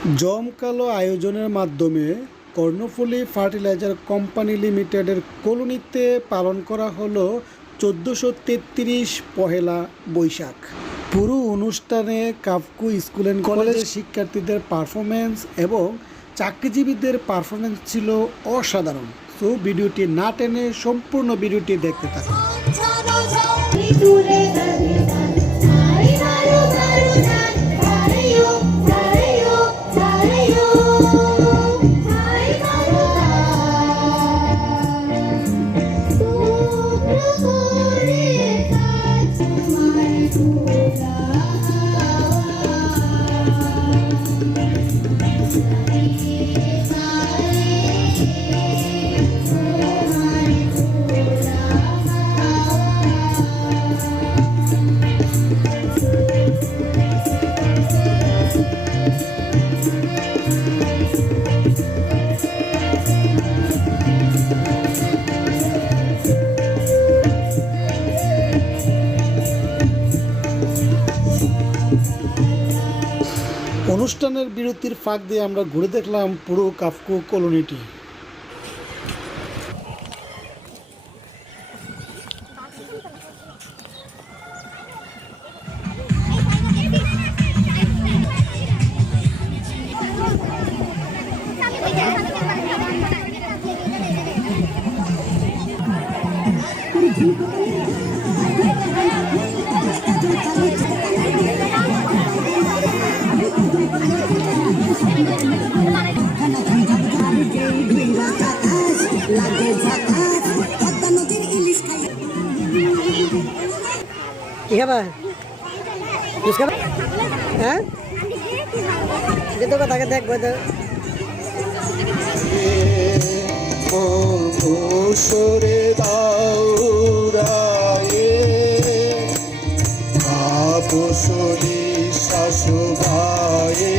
জমকালো আয়োজনের মাধ্যমে কর্ণফুলী ফার্টিলাইজার কোম্পানি লিমিটেডের কলোনিতে পালন করা হলো ১৪৩৩ পহেলা বৈশাখ। পুরো অনুষ্ঠানে কাফকু স্কুল অ্যান্ড কলেজের শিক্ষার্থীদের পারফরমেন্স এবং চাকরিজীবীদের পারফরমেন্স ছিল অসাধারণ। সো ভিডিওটি না টেনে সম্পূর্ণ ভিডিওটি দেখতে থাকুন। অনুষ্ঠানের বিরতির ফাঁক দিয়ে আমরা ঘুরে দেখলাম পুরো কাফকু কলোনিটি। কি খাবার? হ্যাঁ, তো তাকে দেখবো তো। সরে দাউরায়ে আপসলি শাশু ভায়ে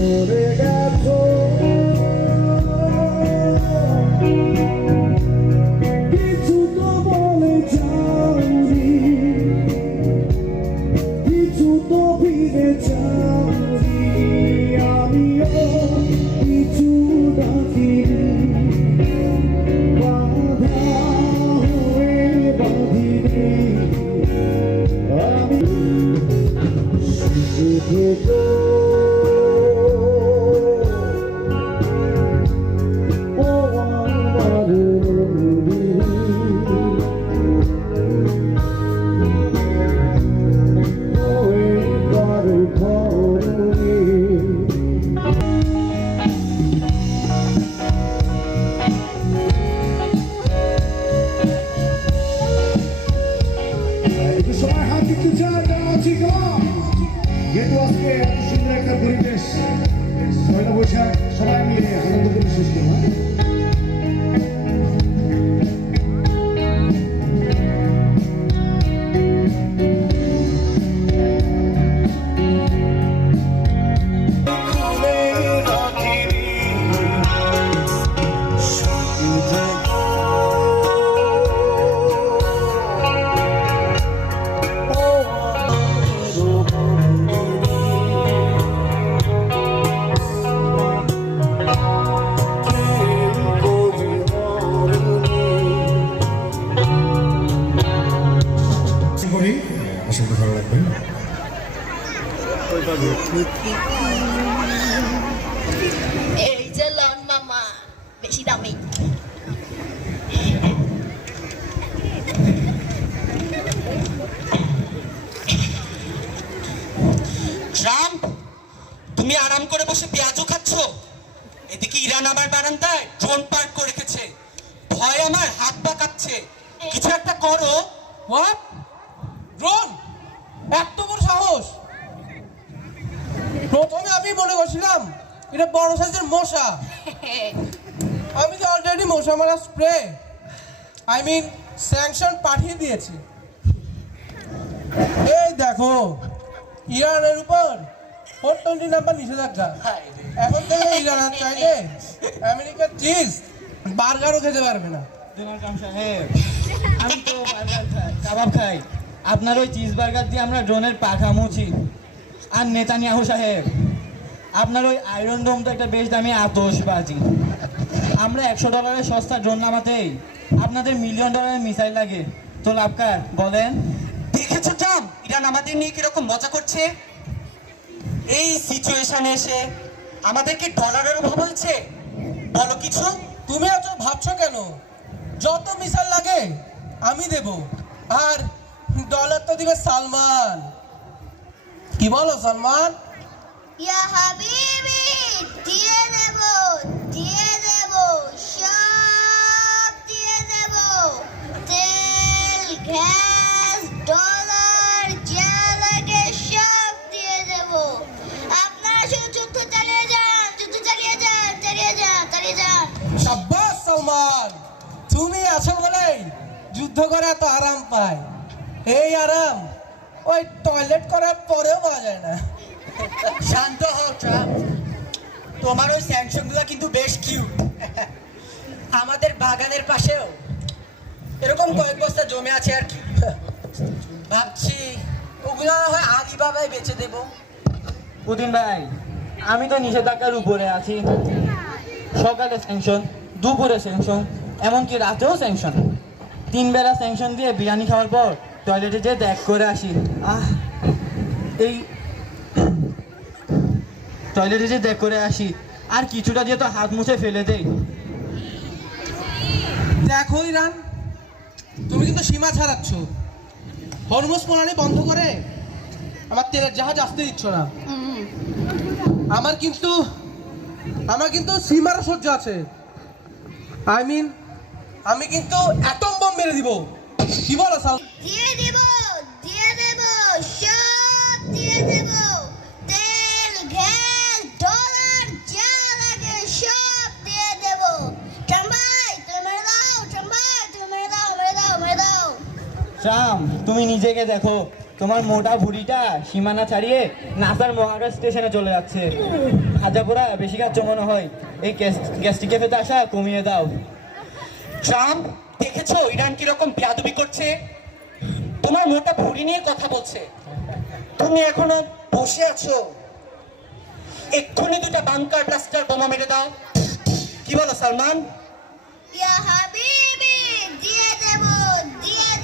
চলে গেছো কিছু তো বলে যাওনি, কিছু তো ফিরে যাওনি, আমিও কিছু ডাকিনি, বাধা হয়ে বাঁধিনি আমি সুখে থেকো। একটু সবাই হাত দিতে চায়, ঠিক যেহেতু আজকে এত সুন্দর একটা পরিবেশ, পয়লা বৈশাখ সবাই মিলে আনন্দ করে শেষ করবো। আশা করি ভালো লাগবে। এই যে লন মামা বেশি দামি। ট্রাম্প, তুমি আরাম করে বসে পেঁয়াজও খাচ্ছ, এদিকে ইরান আমার বারান্দায় ড্রোন পার্ক করে রেখেছে, ভয় আমার হাত পা কাঁপছে, কিছু একটা করো। হোয়াট? ড্রোন? এত বড় সাহস! প্রথমে আমি মনে করছিলাম এটা বড় সাইজের মশা। আমি তো অলরেডি মশা মারা স্প্রে স্যাংশন পাঠিয়ে দিয়েছি। এই দেখো, ইরানের উপর 420 নাম্বার নিষেধাজ্ঞা। এখন থেকে ইরান আর চাইলে আমেরিকার চিজ বার্গারও খেতে পারবে না। সাহেব, আমি তো বার্গার খাই, কাবাব খাই, আপনার ওই চিজ বার্গার দিয়ে আমরা ড্রোনের পাখা মুছি। আর নেতানিয়াহু সাহেব, আপনার ওই আয়রন ডোম তো একটা বেশ দামি আতশবাজি। আমরা $100 সস্তা ড্রোন নামাতেই আপনাদের $1,000,000 মিসাইল লাগে, তো লাভ কার বলেন? দেখেছো ট্রাম্প, ইরান আমাদের নিয়ে কিরকম মজা করছে। এই সিচুয়েশনে এসে আমাদেরকে ডলারের অভাব হয়েছে, বলো কিছু। তুমি এত ভাবছো কেন? যত মিসাইল লাগে আমি দেব, আর ডলার তো দিবে সালমান। কি বলো সালমান? ইয়া হাবিবি, দিয়ে দেব, সব দিয়ে দেব। তেল, গ্যাস, ডলার, যা লাগে সব দিয়ে দেব। আপনারা শুধু যুদ্ধ চালিয়ে যান, চালিয়ে যান। শাবাশ সালমান, তুমি আছো বলেই যুদ্ধ করে এত আরাম পায়। এই আরাম ওই টয়লেট করার পরেও পাওয়া যায় না। শান্ত হও ট্রাম্প, তোমার ওই স্যামসংগুলো কিন্তু বেশ কিউট। আমাদের বাগানের পাশেও এরকম কয়েক বস্তা জমে আছে আর কি। ভাবছি ওগুলো না হয় আলিবাবায় বেচে দেবো। পুতিন ভাই, আমি তো নিষেধাজ্ঞার উপরে আছি। সকালে স্যাংশন, দুপুরে স্যাংশন, এমনকি রাতেও স্যাংশন। 3 বেলা স্যাংশন দিয়ে বিরিয়ানি খাওয়ার পর টয়লেটে যেয়ে ত্যাগ করে আসি। এই টয়লেটে যেয়ে ত্যাগ করে আসি, আর কিছুটা দিয়ে তো হাত মুছে ফেলে দেই। দেখো ইরান, তুমি কিন্তু সীমা ছাড়াচ্ছ। হরমুজ প্রণালী বন্ধ করে আমার তেলের জাহাজ আসতে দিচ্ছ না। আমার কিন্তু সীমার সহ্য আছে। আমি কিন্তু অ্যাটম বম মেরে দিব। কি বলো সাল? দিয়ে দেব সব দিয়ে দেব, তেল গ্যাস ডলার যা লাগে সব দিয়ে দেব। ট্রাম্পাই তুমি মেরে দাও, ট্রাম্পাই তুমি মেরে দাও, মেরে দাও, মেরে দাও। ট্রাম্প, তুমি নিজেকে দেখো, তোমার মোটা ভুঁড়িটা সীমানা ছাড়িয়ে নাসার মহাকাশ স্টেশনে চলে যাচ্ছে। ভাজা পোড়া বেশি খাচ্ছ মনে হয়, এই গ্যাস্ট্রিক ক্যাফেতে আসা কমিয়ে দাও। ট্রাম্প, দেখেছো ইরান কিরকম বেয়াদবি করছে? তোমার মোটা ভুঁড়ি নিয়ে কথা বলছে, তুমি এখনো বসে আছো? এক্ষুনি 2টা বাংকার ব্লাস্টার বোমা মেরে দাও। কি বলো সালমান? ইয়া হাবিবি দিয়ে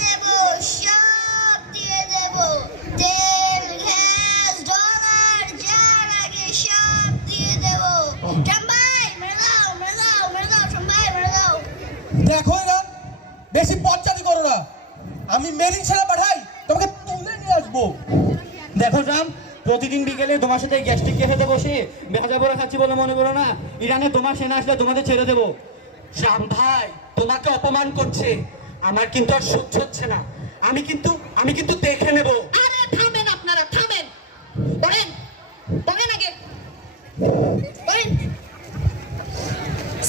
দেব সব দিয়ে দেব, তেল গ্যাস ডলার যা লাগে সব দিয়ে দেব। ট্রাম্পাই মেরে দাও, মেরে দাও, মেরে দাও, ট্রাম্পাই মেরে দাও। দেখো ইরান, বেশি পচ্চারি করো না। আমি মেরিন সেনা পাঠাই, তোমাকে তুলে নিয়ে আসবো। দেখো ট্রাম্প, প্রতিদিন বিকেলে তোমার সাথে গ্যাস্ট্রিক ক্যাফেতে বসে ভাজা পোড়া খাচ্ছি বলে মনে করো না। ইরানে তোমার সেনা আসলে তোমাদের ছেড়ে দেবো। ট্রাম্প ভাই, তোমাকে অপমান করছে, আমার কিন্তু আর সহ্য হচ্ছে না। আমি কিন্তু দেখে নেব। আরে থামেন আপনারা, থামেন। বলেন আগে বলেন।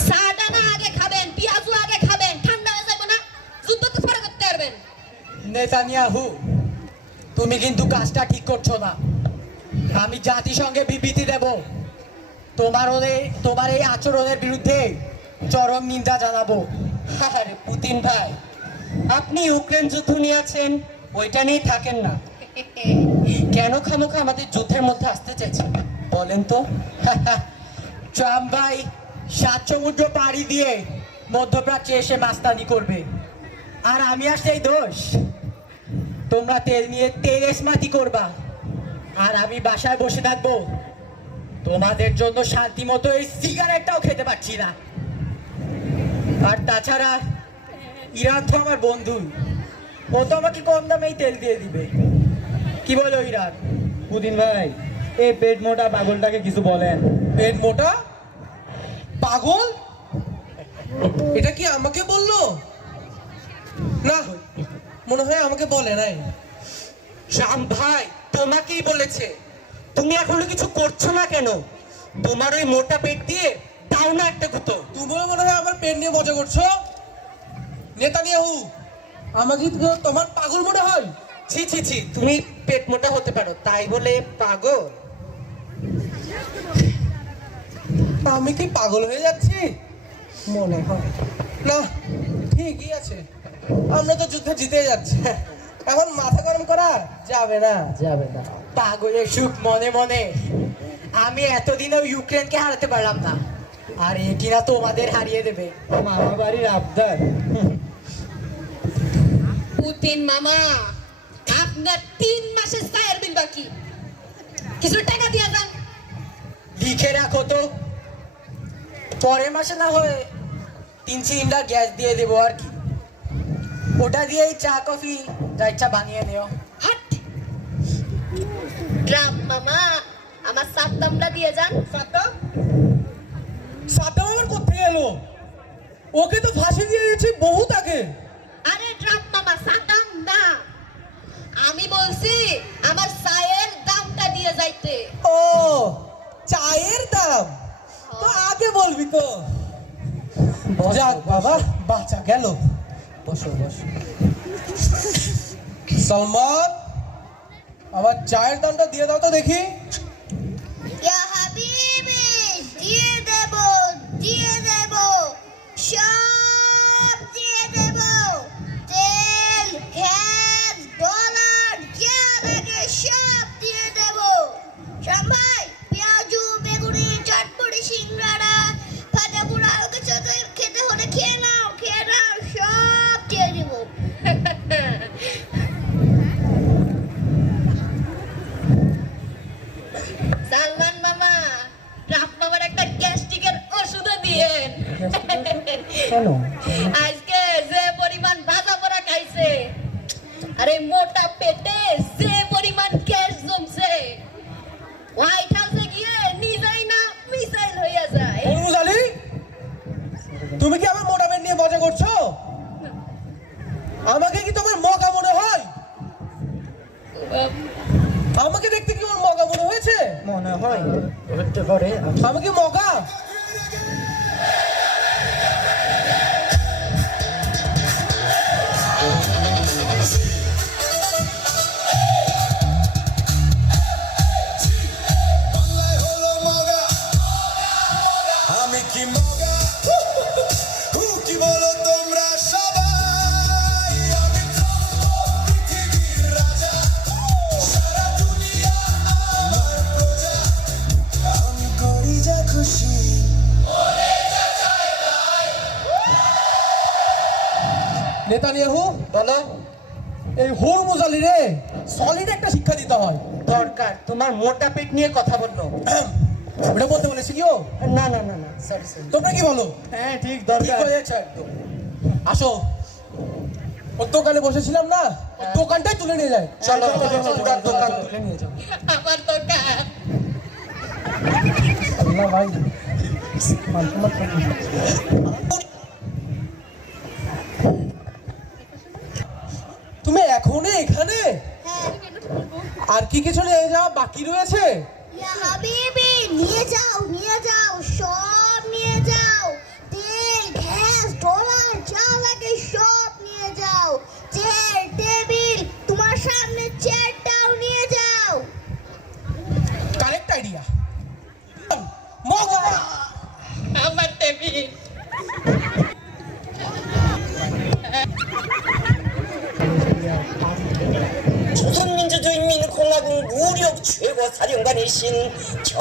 সাদা না আগে খাবেন, পেঁয়াজু আগে খাবেন, ঠান্ডা হয়ে যাবে না, যুদ্ধ তো পরে করতে পারবেন। নেতানিয়াহু, তুমি কিন্তু কাজটা ঠিক করছো না। আমি জাতিসংঘে বিবৃতি দেব। তোমার এই আচরণের বিরুদ্ধে চরম নিন্দা জানাবো। আরে পুতিন ভাই, আপনি ইউক্রেন যুদ্ধ নিয়ে আছেন, ওইটা নিয়েই থাকেন না। কেন খামোখা আমাদের যুদ্ধের মধ্যে আসতে চাইছেন বলেন তো? ট্রাম্প ভাই 7 সমুদ্র পাড়ি দিয়ে মধ্যপ্রাচ্যে এসে মাস্তানি করবে, আর আমি আসলেই দোষ। তোমরা তেল নিয়ে তেরেসমাতি করবা, আর আমি বাসায় বসে থাকবো। তোমাদের জন্য শান্তি মতো এই সিগারেটটাও খেতে পাচ্ছি না। আর তাছাড়া ইরান তো আমার বন্ধু, ও তো আমাকে কম দামেই তেল দিয়ে দিবে। কি বলো ইরান? পুতিন ভাই, এই পেট মোটা পাগলটাকে কিছু বলেন। পেট মোটা পাগল? এটা কি আমাকে বললো? না, মনে হয় আমাকে বলে নাই। ট্রাম্প ভাই, তোমাকেই বলেছে। তুমি এখনো কিছু করছো না কেন? তোমার ওই মোটা পেট দিয়ে দাও না একটা গুঁতো। তুমিও মনে হয় আমার পেট নিয়ে মজা করছো। নেতানিয়াহু, আমাকে তো তোমার পাগল মনে হয়? ছি ছি ছি, তুমি পেট মোটা হতে পারো, তাই বলে পাগল? আমি কি পাগল হয়ে যাচ্ছি? মনে হয় না। ঠিকই আছে, আমরা তো যুদ্ধে জিতে যাচ্ছি, এখন মাথা গরম করা যাবে না। পাগলের সুখ মনে মনে। আমি এতদিনেও ইউক্রেনকে হারাতে পারলাম না, আর এটি না তোমাদের হারিয়ে দেবে। মামা বাড়ির আবদার। পুতিন মামা, আপনার 3 মাসের চায়ের বিল বাকি, কিছু টাকা দিয়ে যান। লিখে রাখো তো, পরের মাসে না হয় 3 সিলিন্ডার গ্যাস দিয়ে দেবো আর কি। ওটা দিয়েই চা কফি যা ইচ্ছা বানিয়ে নিও। হাট ট্রাম্প মামা, আমার সাতটামটা দিয়ে যান। সাদ্দাম আবার কোথায় এলো? ওকে তো ফাঁসি দিয়ে দিয়েছি বহুত আগে। আরে ট্রাম্প মামা, সাতটাম না, আমি বলছি আমার চায়ের দামটা দিয়ে যাইতে। ও, চায়ের দাম তো আগে বলবি তো। যাক বাবা, বাঁচা গেল। বসো। সালমান, আমার চায়ের দামটা দিয়ে দাও তো দেখি। ইয়া হাবিবি, দিয়ে দেব, দিয়ে দেব, সব দিয়ে দেব। তেল, গ্যাস, ডলার, যা লাগে সব দিয়ে দেব। ভাই, পেঁয়াজু, বেগুনি, চটপটি, সিঙ্গাড়া, ভাজা পোড়া, আলু কাঁচা খেতে হলে খেয়ে নাও, সব দিয়ে দেব। সালমান মামা, রাফ মামার একটা গ্যাস্ট্রিকের ওষুধও দিয়েন। আজকে যে পরিমাণ ভাজা পোড়া খাইছে, আরে মোটা পেটে যে পরিমাণ গ্যাস জমছে, হোয়াইট হাউসে গিয়ে নিজেই না মিসাইল হইয়া যায়। হরমুজ আলী, তুমি কি আমার মোটা পেট নিয়ে মজা করছো? আমাকে কি তোমার মগা মনে হয়? আমাকে দেখতে কি ওর মগা মনে হয়েছে? মনে হয় হতে পারে। আমাকে মগা? আমি কি মগা কি বলো তোমরা সবাই আমি পৃথিবীর রাজা সারা দুনিয়া আমার প্রজা আমি করি যা খুশি নেতানিয়াহু, বলো। এই হরমুজ আলী রে সলিড একটা শিক্ষা দিতে হয়। দরকার তোমার মোটা পেট নিয়ে কথা বললো। ওটা বলতে বলেছি কি ও? না না না না, সরি সরি। তোমরা কি বলো? হ্যাঁ ঠিক ঠিক দরকার। হয়েছে একদম। আসো, ওর দোকানে বসেছিলাম না, ওর দোকানটাই তুলে নিয়ে যায়। চলো, ওর দোকান তুলে নিয়ে যাও। আমার দোকান। আল্লাহ ভাই, তুমি এখনই এখানে? আর কি কিছু নিয়ে যাওয়া বাকি রয়েছে? ইয়া হাবিবি, নিয়ে যাও, সব নিয়ে যাও। তেল, গ্যাস, ডলার, যা লাগে সব নিয়ে যাও। চেয়ার, টেবিল, তোমার সামনে চেয়ারটাও নিয়ে যাও। Correct idea. মগা আমার টেবিল। 조선민주주의인민공화국 무력 최고 사령관이신 정